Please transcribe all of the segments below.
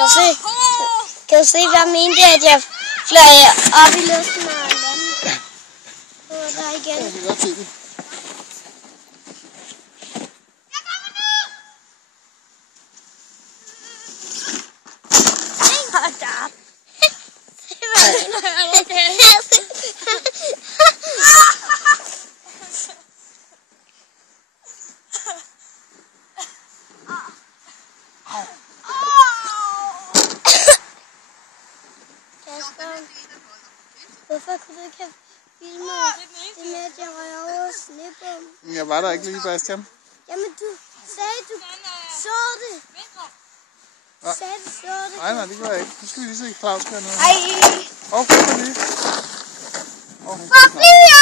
Kan du se, hvad jeg mente, at jeg fløj op i luften og landede på der igen? Jeg kan godt se det. Hold da op. Det var okay. Hvorfor kunne du ikke have filmet det med, at jeg røg over snebomben? Jeg var der ikke lige, Bastian. Jamen, du sagde, du så det. Du sagde, du så det. Nej, det gør jeg ikke. Nu skal vi lige se Claus gøre noget. Ej! Hvorfor lige? Sofia!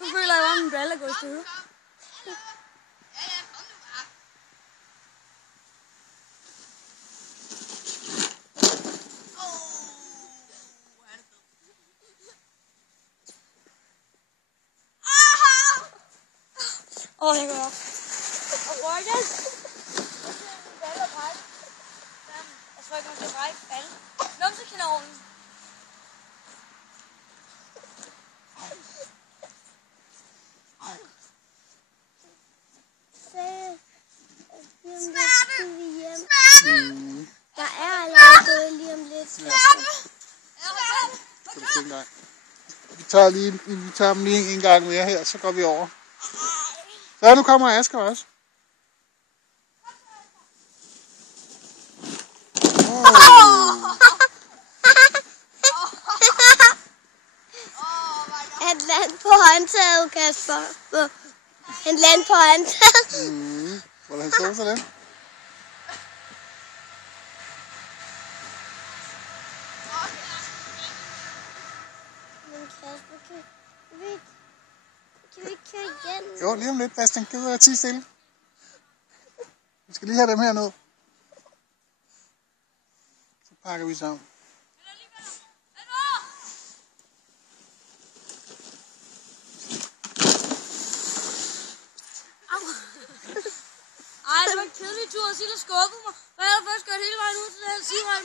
Nu føler jeg bare, at min balle er gået i stykker. Jeg går op. Og Morgan. Min balle er brækket. Jeg tror ikke, man skal brække balle. Numsekanonen. Der er allerede gået lige om lidt. Kan du tænke dig? Vi tager dem lige en gang mere her, så går vi over. Så nu kommer Asger også. Han landede på håndtaget, Kasper. Han landede på håndtaget. Hvordan stod så det? Men Kasper, kan vi ikke køre igen? Jo, lige om lidt, Bastian. Giv dig 10 stille. Vi skal lige have dem her ned. Så pakker vi sammen. Ej, det var en kedelig tur, og Silla skubbede mig. Og jeg havde først kørt hele vejen ud til den her sidevej.